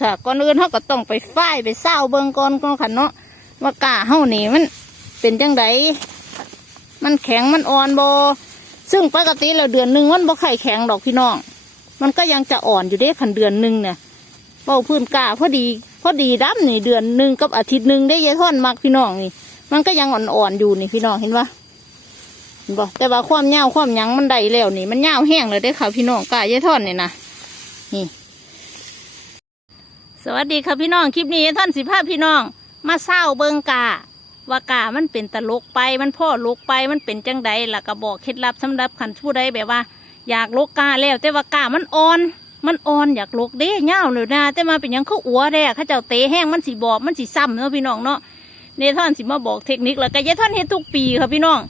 ค่ะก่อนอื่นเขาก็ต้องไปฝ้ายไปเศร้าเบิ่งก่อนก่อนค่ะเนาะว่ากาเฮานี่มันเป็นจังไดมันแข็งมันอ่อนบซึ่งปกติแล้วเดือนหนึ่งมันบ่ไข่แข็งดอกพี่น้อง มันก็ยังจะอ่อนอยู่เด้คันเดือนหนึ่งเนี่ยเป้าพื้นกาพอดี พอดีดับนี่เดือนหนึ่งกับอาทิตย์หนึ่งได้ยายท่อนมักพี่น้องนี่ มันก็ยังอ่อนๆอยู่นี่พี่น้องเห็นปะเห็นปะแต่ว่าความยาความยังมันได้แล้วนี่ มันยาแห้งเลยได้ค่ะพี่น้องกายายท่อนนี่นะนี่ สวัสดีค่ะพี่น้อง คลิปนี้ท่อนสิภาพพี่น้อง มาเศร้าเบิงกาว่ากามันเป็นตลกไปมันพ่อลกไปมันเป็นจังใดล่ะก็บอกเคล็ดลับสำหรับขันผู้ใดแบบว่า อยากลกกาแล้ว แต่ว่ากามันอ่อน มันอ่อนอยากลกเด้เงาวเลยนะแต่มาเป็นยังเขาอัวแด้เขาเจ้าเตะแห้งมันสีบอบมันสีซ้ำเนาะพี่น้องเนาะเนท่อนสิมาบอกเทคนิคแล้วก็ยายท่อนเฮ็ดทุกปีค่ะพี่น้อง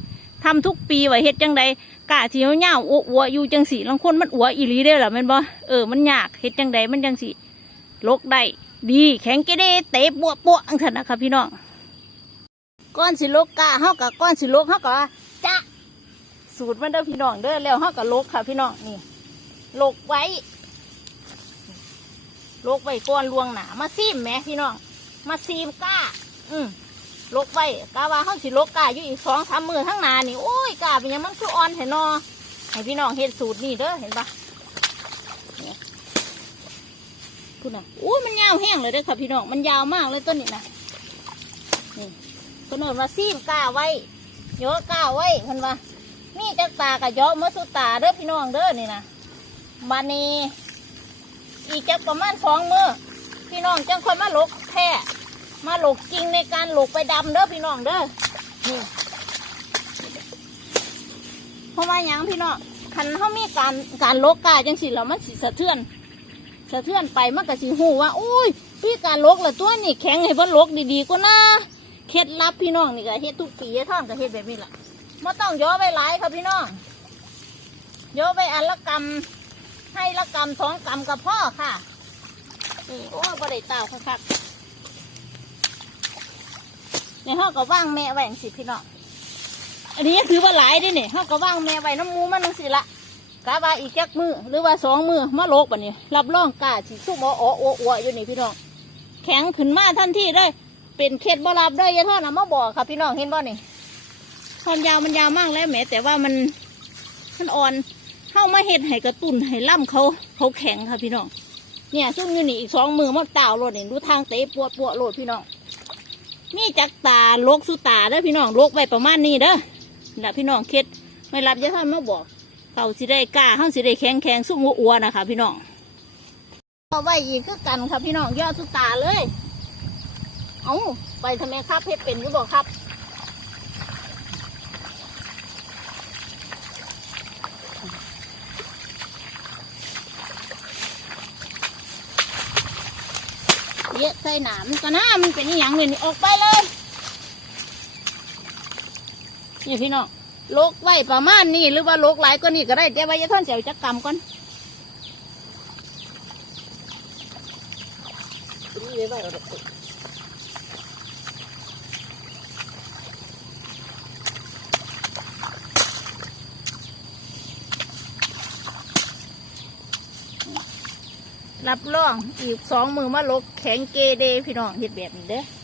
ทำทุกปีไว้เฮ็ดจังใดกาที่เงาวๆอัวอยู่จังสีลังคนมันอัวอีหลีได้หรอแม่นบ่เออมันยากเฮ็ดจังใดมันจังสี ลกได้ดีแข็งเกเดเตะปวปวอังสันนะคะพี่น้องก้อนสิลกกาเฮากับก้อนสิลกเฮากับจะสูตรมันเด้อพี่น้องเด้อแล้วเฮากับลกค่ะ พี่น้องนี่ลกไว้ลกไว้ก้อนลวงหนามาซีมแม่พี่น้องมาซีมก้า อืมลกไว้กาว่าเขาสิลกก้าอยู่อีกสองสามมือทั้งหนานี่โอ้ยก้าเป็นยังมันคืออ่อนเห็นนอให้พี่น้องเห็นสูตรนี่เด้อเห็นปะ พูดนะโอ้มันยาวแห้งเลยเด้อค่ะพี่น้อง มันยาวมากเลยต้นนี้นะนี่กำหนดมาซีมก้าไว้เยอะก้าไว้พันว่านี่จักตากะเยอะเมื่อสุดตาเด้อพี่น้องเด้อนี่นะบานีอีกจะประมาณสองมือพี่น้องจังคนมาหลกแท้มาหลกจริงในการหลกไปดำเด้อพี่น้องเด้อนี่เพราะว่าหยังพี่น้องคันเขามีการการหลกกาจังสิแล้วมันสิสะเทือน สะเทือนไปมันก็สิหูว่าอุ้ยพี่การลกละตัวนี่แข็งให้เพิ่นลกดีๆก็น่าเคล็ดลับพี่น้องนี่ก็เฮ็ดทุกปีท่อนก็เฮ็ดแบบนี้ล่ะไม่ต้องย่อไปหลายครับพี่น้องย่อไปอันละกำให้ละกำสองกำกับพ่อค่ะนี่โอ้ยบ่ได้เต่าคักๆในห้องก็ว่างแม่ไว้จังสิพี่น้องอันนี้คือว่าหลายด้เนี่ยห้องก็ว่างแม่ไว้น้ำมูมันนังสิละ กะว่าอีกจักมือหรือว่าสองมือมาโลกบัดนี้รับรองกาสิสู้บ่อ๋ออัวอัวอยู่นี่พี่น้องแข็งขึ้นมาทันทีเลยเป็นเคล็ดบ่รับได้ยายท่อนเอามาบอกค่ะพี่น้องเห็นบ่นี่ท่อนยาวมันยาวมากแล้วแหมแต่ว่ามันมันอ่อนเข้ามาเห็ดให้กระตุนให้ล่ำเขาเขาแข็งค่ะพี่น้องเนี่ยซึ่งอยู่นี่อีกสองมือมันเต่าโลดนี่ดูทางเตะปวดปวดโลดพี่น้องนี่จักตาโลกสุตาเด้อพี่น้องโลกไว้ประมาณนี้เด้อนะพี่น้องเคล็ดไม่รับจะท่านมาบอก เขาสิได้กล้าเขาสิได้แข็งแข็งสู้หัวอัวนะคะ พี่น้องเอาไว้อีกคือกันครับพี่น้องยอดสุตาเลย เอาไปทำไมครับเพชรเป็นอยุบอกครับเยอะใส่หนามก็น่ามันเป็นอย่างเลยนี่ออกไปเลย นี่พี่น้อง ลกไว้ประมาณนี้หรือว่าโลกหลายก็นี่ก็ได้เดี๋ยวไว้จะท่อนเสียวจักกรรมก่อนรับรองอีกสองมือมาลกแข็งเกเดพี่น้องเห็ดแบบนี้เด้อ